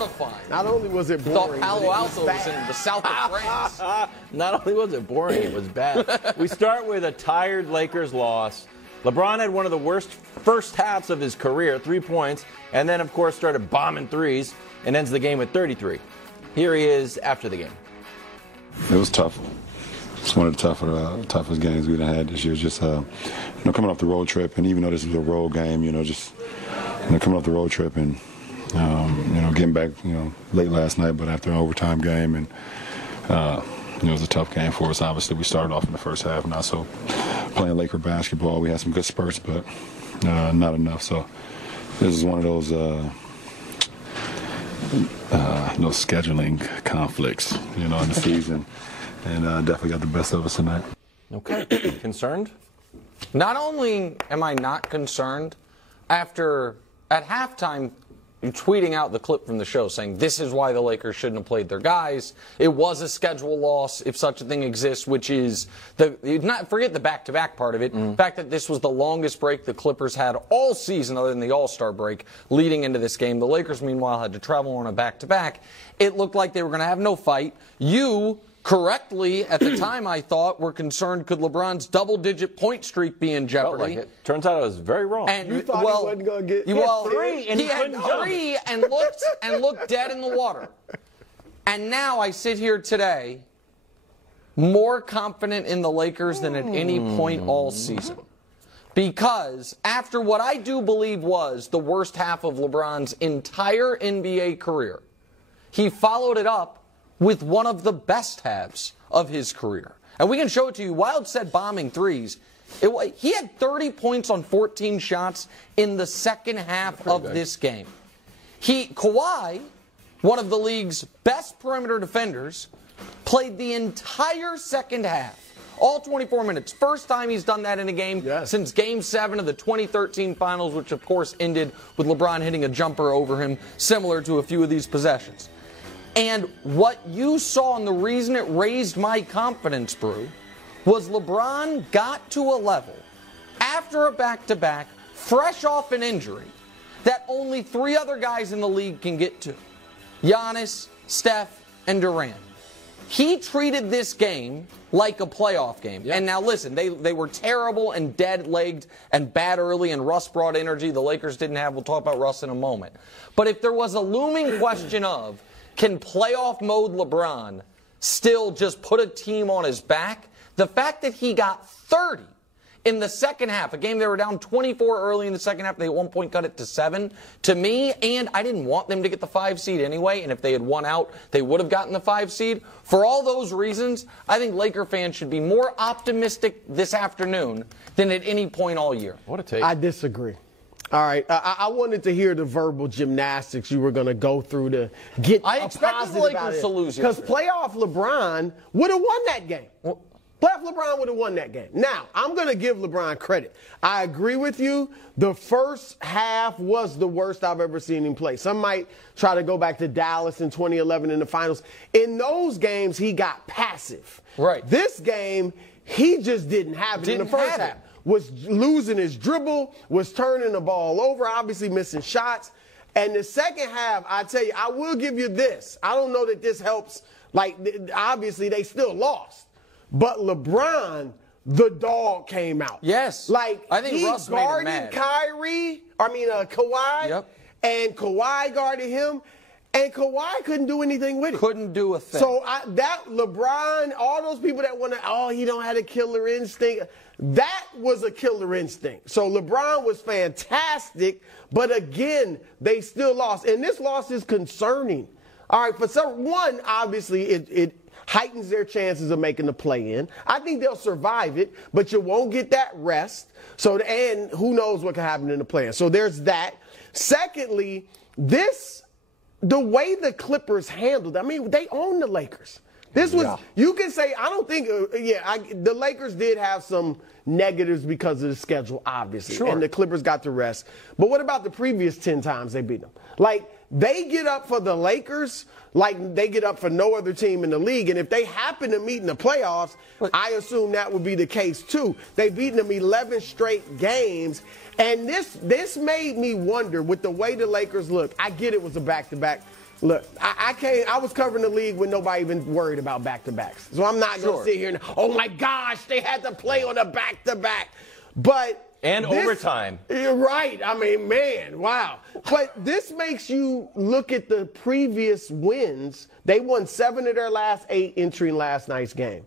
mortifying. Not only was it boring, thought Palo Alto was in the south of France. Not only was it boring, it was bad. We start with a tired Lakers loss. LeBron had one of the worst first halves of his career, 3 points, and then, of course, started bombing threes and ends the game with 33. Here he is after the game. It was tough. It's one of the toughest games we've had this year. Just coming off the road trip, and even though this was a road game, coming off the road trip and getting back, late last night, but after an overtime game, and it was a tough game for us. Obviously, we started off in the first half, not so playing Laker basketball. We had some good spurts, but not enough. So this is one of those scheduling conflicts, in the season. And definitely got the best of us tonight. Okay. Concerned? Not only am I not concerned, at halftime, you're tweeting out the clip from the show saying this is why the Lakers shouldn't have played their guys. It was a schedule loss, if such a thing exists, which is forget the back-to-back part of it. The fact that this was the longest break the Clippers had all season other than the All-Star break leading into this game. The Lakers, meanwhile, had to travel on a back-to-back. It looked like they were going to have no fight. You correctly, at the time, I thought, were concerned could LeBron's double-digit point streak be in jeopardy. Like it. Turns out I was very wrong. And you thought he wasn't going to get three, and he had three and looked dead in the water. And now I sit here today more confident in the Lakers than at any point all season. Because after what I do believe was the worst half of LeBron's entire NBA career, he followed it up with one of the best halves of his career. And we can show it to you. Wild said bombing threes. He had 30 points on 14 shots in the second half of this game. Kawhi, one of the league's best perimeter defenders, played the entire second half, all 24 minutes. First time he's done that in a game since Game 7 of the 2013 Finals, which, of course, ended with LeBron hitting a jumper over him, similar to a few of these possessions. And what you saw, and the reason it raised my confidence, Brew, was LeBron got to a level after a back-to-back, fresh off an injury, that only 3 other guys in the league can get to. Giannis, Steph, and Durant. He treated this game like a playoff game. Yep. And now listen, they were terrible and dead-legged and bad early, and Russ brought energy the Lakers didn't have. We'll talk about Russ in a moment. But if there was a looming question of, can playoff mode LeBron still just put a team on his back? The fact that he got 30 in the second half, a game they were down 24 early in the second half, they at one point cut it to 7, to me, and I didn't want them to get the 5 seed anyway, and if they had won out, they would have gotten the 5 seed. For all those reasons, I think Laker fans should be more optimistic this afternoon than at any point all year. What a take. I disagree. All right, I wanted to hear the verbal gymnastics you were going to go through to get I expected the Lakers to lose because playoff LeBron would have won that game. Playoff LeBron would have won that game. Now, I'm going to give LeBron credit. I agree with you. The first half was the worst I've ever seen him play. Some might try to go back to Dallas in 2011 in the finals. In those games, he got passive. Right. This game, he just didn't have it in the first half. Was losing his dribble, was turning the ball over, obviously missing shots. And the second half, I tell you, I will give you this. I don't know that this helps. Like, obviously, they still lost. But LeBron, the dog came out. Yes. Like, I think he Russ made him guarded mad. Kawhi. And Kawhi guarded him. And Kawhi couldn't do anything with it. Couldn't do a thing. So that LeBron, all those people that want to, he don't have a killer instinct. That was a killer instinct. So LeBron was fantastic, but again, they still lost. And this loss is concerning. All right, for someone, obviously, it heightens their chances of making the play-in. I think they'll survive it, but you won't get that rest. And who knows what can happen in the play-in. So there's that. Secondly, the way the Clippers handled, they own the Lakers. This was, you can say, I don't think, the Lakers did have some negatives because of the schedule, obviously. Sure. And the Clippers got the rest. But what about the previous 10 times they beat them? Like, they get up for the Lakers like they get up for no other team in the league. And if they happen to meet in the playoffs, I assume that would be the case too. They've beaten them 11 straight games. And this made me wonder with the way the Lakers look. I get it was a back-to-back. Look, I can't. I was covering the league when nobody even worried about back-to-backs. So I'm not going to sit here and, oh my gosh, they had to play on a back-to-back. But overtime. You're right. I mean, man, wow. But this makes you look at the previous wins. They won 7 of their last 8 entering last night's game.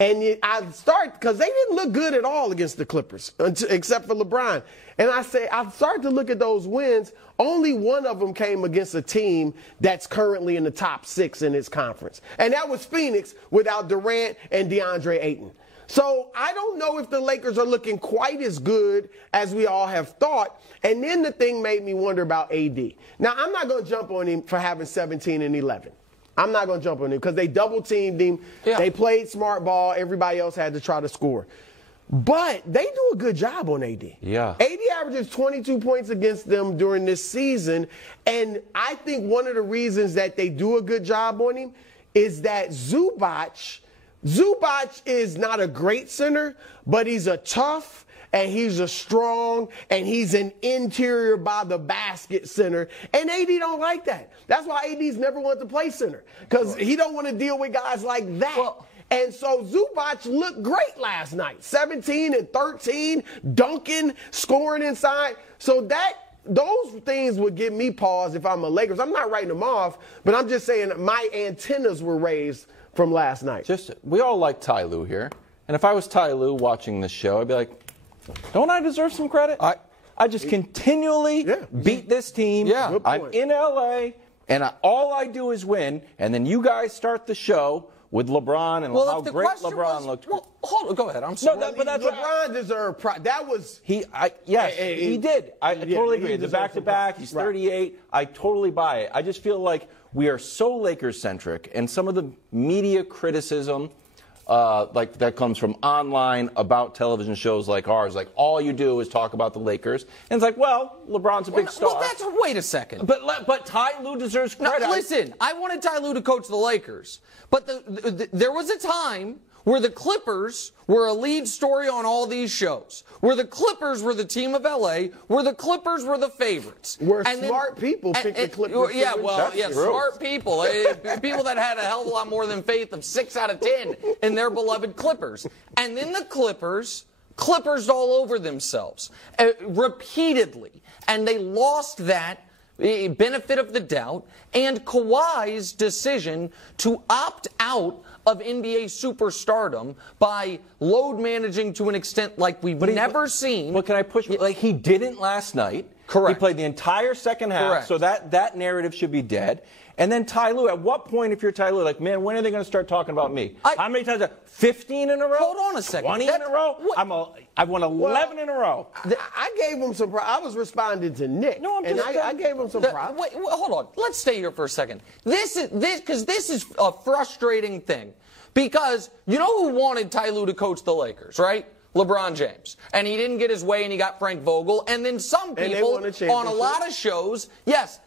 And I start, because they didn't look good at all against the Clippers, except for LeBron. And I start to look at those wins. Only one of them came against a team that's currently in the top 6 in its conference. And that was Phoenix without Durant and DeAndre Ayton. So I don't know if the Lakers are looking quite as good as we all have thought. And then the thing made me wonder about AD. Now, I'm not going to jump on him for having 17 and 11. I'm not going to jump on him because they double-teamed him. Yeah. They played smart ball. Everybody else had to try to score. But they do a good job on AD. Yeah. AD averages 22 points against them during this season. And I think one of the reasons that they do a good job on him is that Zubac is not a great center, but he's a tough and he's a strong and he's an interior by the basket center. And AD don't like that. That's why AD's never wanted to play center because he don't want to deal with guys like that. Well, and so Zubac looked great last night. 17 and 13, dunking, scoring inside. So those things would give me pause if I'm a Lakers. I'm not writing them off, but I'm just saying my antennas were raised from last night. We all like Ty Lue here. And if I was Ty Lue watching this show, I'd be like, don't I deserve some credit? I just continually beat this team. Yeah. I'm in L.A., and all I do is win. And then you guys start the show with LeBron and how great LeBron looked. Well, hold on, go ahead. I'm sorry. No, but that's LeBron deserved that was he did. I totally agree. The back-to-back, he's 38. I totally buy it. I just feel like we are so Lakers-centric, and some of the media criticism like that comes from online about television shows like ours. Like, all you do is talk about the Lakers. And it's like, well, LeBron's a big star. Well, wait a second. But Ty Lue deserves credit. Now, listen, I wanted Ty Lue to coach the Lakers. But there was a time where the Clippers were a lead story on all these shows, where the Clippers were the team of L.A., where the Clippers were the favorites. Where smart people picked the Clippers. Yeah, well, yeah, smart people. People that had a hell of a lot more than faith of 6 out of 10 in their beloved Clippers. And then the Clippers all over themselves repeatedly. And they lost that benefit of the doubt, and Kawhi's decision to opt out of NBA superstardom by load managing to an extent like we've never seen. But can I push? Like, he didn't last night. Correct. He played the entire second half. Correct. So that narrative should be dead. And then Ty Lue, at what point, if you're Ty Lue, like, man, when are they going to start talking about me? How many times? 15 in a row? Hold on a second. 20 in a row? I've won 11 in a row. I gave him some I was responding to Nick. No, I'm just I gave him some props. Wait, hold on. Let's stay here for a second. This is a frustrating thing. Because you know who wanted Ty Lue to coach the Lakers, right? LeBron James. And he didn't get his way, and he got Frank Vogel. And then some people on a lot of shows,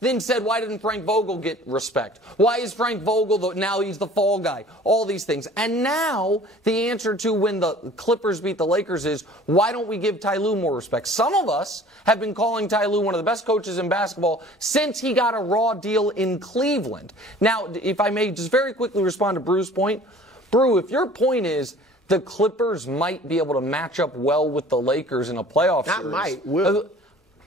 then said, why didn't Frank Vogel get respect? Why is Frank Vogel, now he's the fall guy? All these things. And now the answer to when the Clippers beat the Lakers is, why don't we give Ty Lue more respect? Some of us have been calling Ty Lue one of the best coaches in basketball since he got a raw deal in Cleveland. Now, if I may just very quickly respond to Brew's point. Brew, if your point is the Clippers might be able to match up well with the Lakers in a playoff series. Will.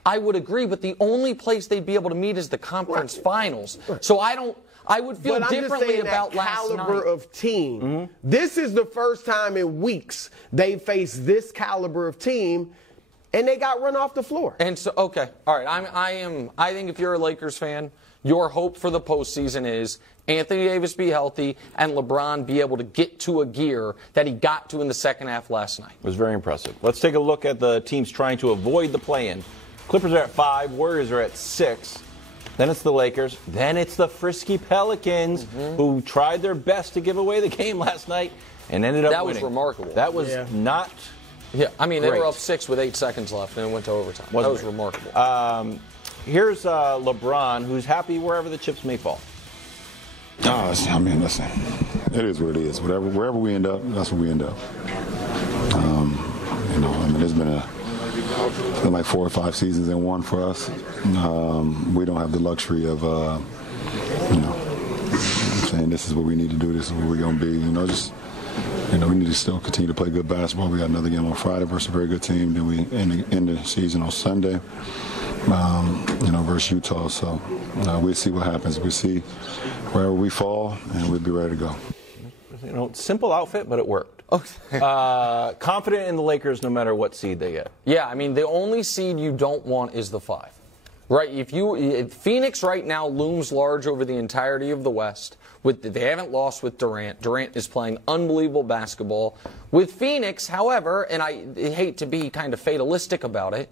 I would agree, but the only place they'd be able to meet is the conference finals. So I would feel differently about last night. Caliber of team. Mm-hmm. This is the first time in weeks they faced this caliber of team, and they got run off the floor. And so, okay, all right. I think if you're a Lakers fan, your hope for the postseason is Anthony Davis be healthy and LeBron be able to get to a gear that he got to in the second half last night. It was very impressive. Let's take a look at the teams trying to avoid the play-in. Clippers are at 5, Warriors are at 6. Then it's the Lakers. Then it's the frisky Pelicans, who tried their best to give away the game last night and ended up winning. That was remarkable. That was not they were up 6 with 8 seconds left and it went to overtime. That was remarkable. Here's LeBron, who's happy wherever the chips may fall. Listen, it is what it is. Wherever we end up, that's where we end up. There's been like 4 or 5 seasons in one for us. We don't have the luxury of and this is what we need to do. This is where we're going to be. We need to still continue to play good basketball. We got another game on Friday versus a very good team. Then we end the season on Sunday, versus Utah. So we'll see what happens. We'll see wherever we fall, and we'll be ready to go. Simple outfit, but it worked. Okay. Confident in the Lakers no matter what seed they get. Yeah, I mean, the only seed you don't want is the 5. Right? If Phoenix right now looms large over the entirety of the West. They haven't lost with Durant. Durant is playing unbelievable basketball. With Phoenix, however, and I hate to be kind of fatalistic about it,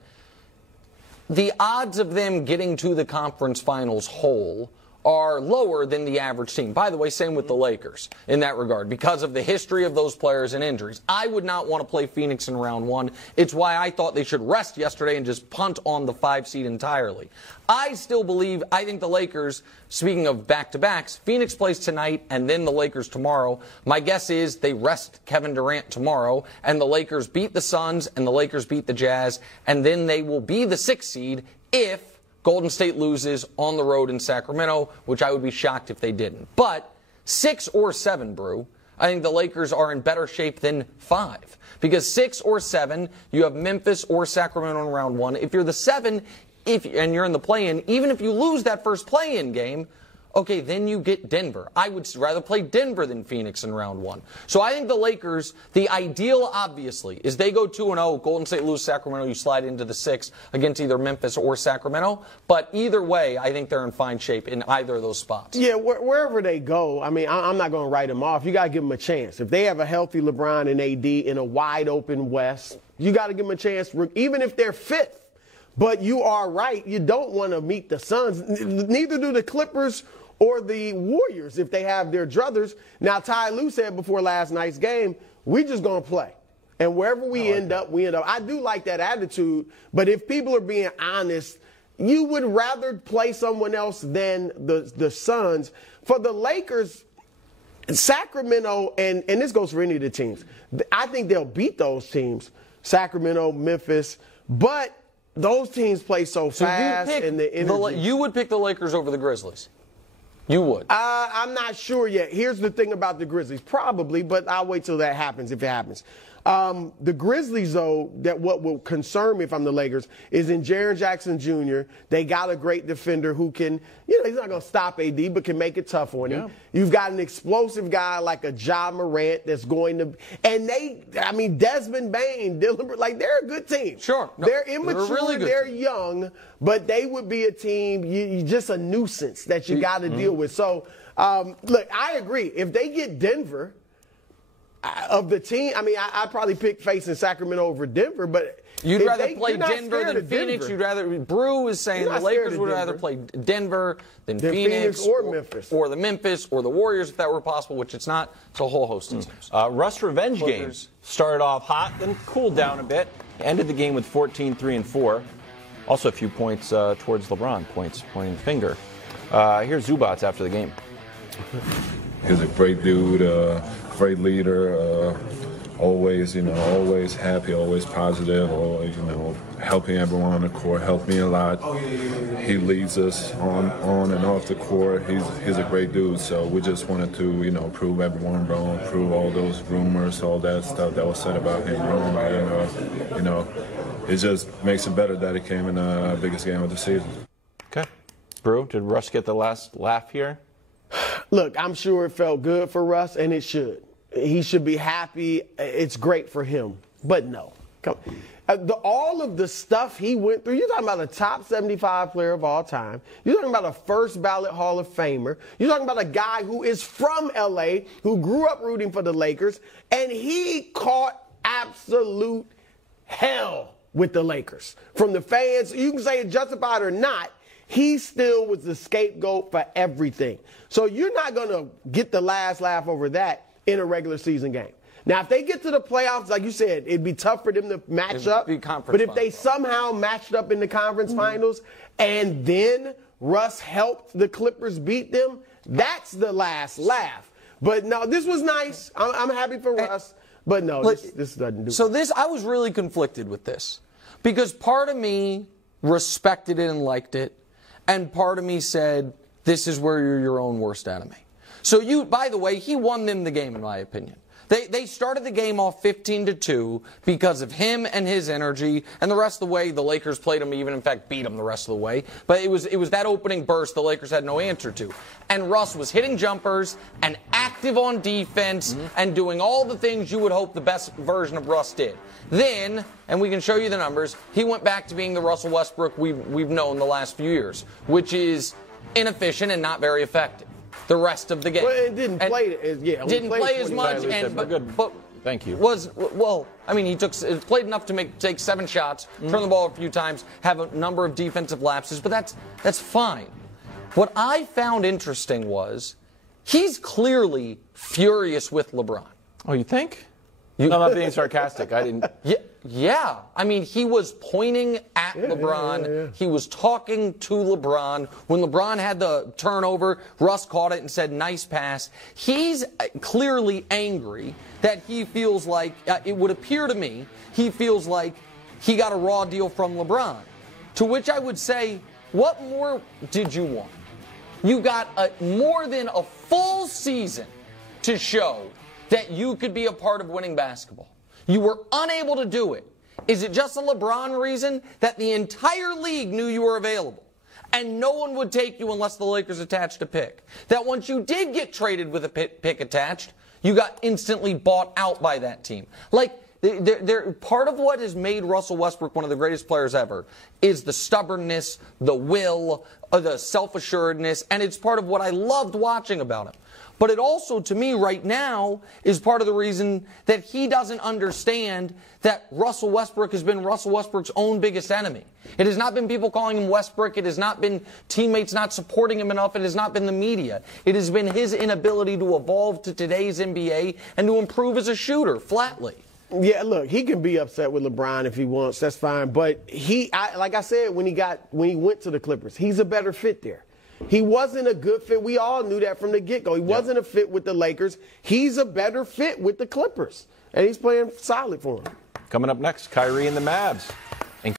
the odds of them getting to the conference finals whole are lower than the average team. By the way, same with the Lakers in that regard because of the history of those players and injuries. I would not want to play Phoenix in round 1. It's why I thought they should rest yesterday and just punt on the 5 seed entirely. I think the Lakers, speaking of back-to-backs, Phoenix plays tonight and then the Lakers tomorrow. My guess is they rest Kevin Durant tomorrow and the Lakers beat the Suns and the Lakers beat the Jazz and then they will be the 6th seed if Golden State loses on the road in Sacramento, which I would be shocked if they didn't. But 6 or 7, Brew, I think the Lakers are in better shape than 5. Because 6 or 7, you have Memphis or Sacramento in round 1. If you're the 7, and you're in the play-in, even if you lose that first play-in game, okay, then you get Denver. I would rather play Denver than Phoenix in round 1. So I think the Lakers, the ideal, obviously, is they go 2-0, Golden State lose Sacramento, you slide into the 6 against either Memphis or Sacramento. But either way, I think they're in fine shape in either of those spots. Yeah, wherever they go, I mean, I'm not going to write them off. You got to give them a chance. If they have a healthy LeBron and AD in a wide-open West, you got to give them a chance, even if they're 5th. But you are right. You don't want to meet the Suns. Neither do the Clippers or the Warriors if they have their druthers. Now, Ty Lue said before last night's game, we just going to play. And wherever we end up, we end up. I do like that attitude. But if people are being honest, you would rather play someone else than the Suns. For the Lakers, Sacramento, and this goes for any of the teams, I think they'll beat those teams, Sacramento, Memphis, but those teams play so fast. And the energy. You would pick the Lakers over the Grizzlies? You would? I'm not sure yet. Here's the thing about the Grizzlies. Probably, but I'll wait till that happens, if it happens. The Grizzlies, though, what will concern me if I'm the Lakers is in Jaren Jackson Jr. They got a great defender who can, he's not going to stop AD, but can make it tough on him. You've got an explosive guy like a Ja Morant that's going to, and Desmond Bain, Dylan, they're a good team. Sure. No, they're immature, they're, really they're young, but they would be a team, just a nuisance that you got to deal with. So, look, I agree. If they get Denver, of the team, I'd probably pick facing Sacramento over Denver, but you'd rather play Denver than Phoenix. Brew is saying the Lakers would rather play Denver than Phoenix or Memphis. Or the Memphis or the Warriors if that were possible, which it's not. It's a whole host of teams. Russ revenge games started off hot, then cooled down a bit. Ended the game with 14, 3, and 4. Also a few points towards LeBron, pointing the finger. Here's Zubats after the game. He's a great dude. Great leader, always happy, always positive, always, helping everyone on the court, helped me a lot. He leads us on and off the court. He's a great dude, so we just wanted to, prove everyone wrong, prove all those rumors, all that stuff that was said about him wrong. And, it just makes it better that he came in the biggest game of the season. Okay. Brew, did Russ get the last laugh here? Look, I'm sure it felt good for Russ, and it should. He should be happy. It's great for him. But no. All of the stuff he went through, you're talking about a top 75 player of all time. You're talking about a first ballot Hall of Famer. You're talking about a guy who is from L.A., who grew up rooting for the Lakers, and he caught absolute hell with the Lakers. From the fans, you can say it's justified or not, he still was the scapegoat for everything. So you're not going to get the last laugh over that in a regular season game. Now, if they get to the playoffs, like you said, it'd be tough for them to match up. But if they somehow matched up in the conference finals and then Russ helped the Clippers beat them, that's the last laugh. But no, this was nice. I'm happy for Russ. But no, this doesn't do it. So I was really conflicted with this because part of me respected it and liked it, and part of me said, this is where you're your own worst enemy. So by the way, he won them the game in my opinion. They started the game off 15-2 because of him and his energy, and the rest of the way the Lakers played him, even in fact beat him the rest of the way. But it was that opening burst the Lakers had no answer to. And Russ was hitting jumpers and active on defense and doing all the things you would hope the best version of Russ did. Then, and we can show you the numbers, he went back to being the Russell Westbrook we've known the last few years, which is inefficient and not very effective. The rest of the game. Well, it didn't play as much, but thank you. He played enough to take 7 shots, turn the ball a few times, have a number of defensive lapses, but that's fine. What I found interesting was he's clearly furious with LeBron. Oh, you think? No, I'm not being sarcastic. I didn't. Yeah. I mean, he was pointing at LeBron. Yeah. He was talking to LeBron. When LeBron had the turnover, Russ caught it and said, nice pass. He's clearly angry that he feels like, it would appear to me, he feels like he got a raw deal from LeBron. To which I would say, what more did you want? You got more than a full season to show that you could be a part of winning basketball. You were unable to do it. Is it just a LeBron reason that the entire league knew you were available and no one would take you unless the Lakers attached a pick? That once you did get traded with a pick attached, you got instantly bought out by that team. Part of what has made Russell Westbrook one of the greatest players ever is the stubbornness, the will, the self-assuredness, and it's part of what I loved watching about him. But it also, to me, right now, is part of the reason that he doesn't understand that Russell Westbrook has been Russell Westbrook's own biggest enemy. It has not been people calling him Westbrook. It has not been teammates not supporting him enough. It has not been the media. It has been his inability to evolve to today's NBA and to improve as a shooter, flatly. Yeah, look, he can be upset with LeBron if he wants. That's fine. But like I said, when he went to the Clippers, he's a better fit there. He wasn't a good fit. We all knew that from the get-go. He wasn't a fit with the Lakers. He's a better fit with the Clippers. And he's playing solid for him. Coming up next, Kyrie and the Mavs.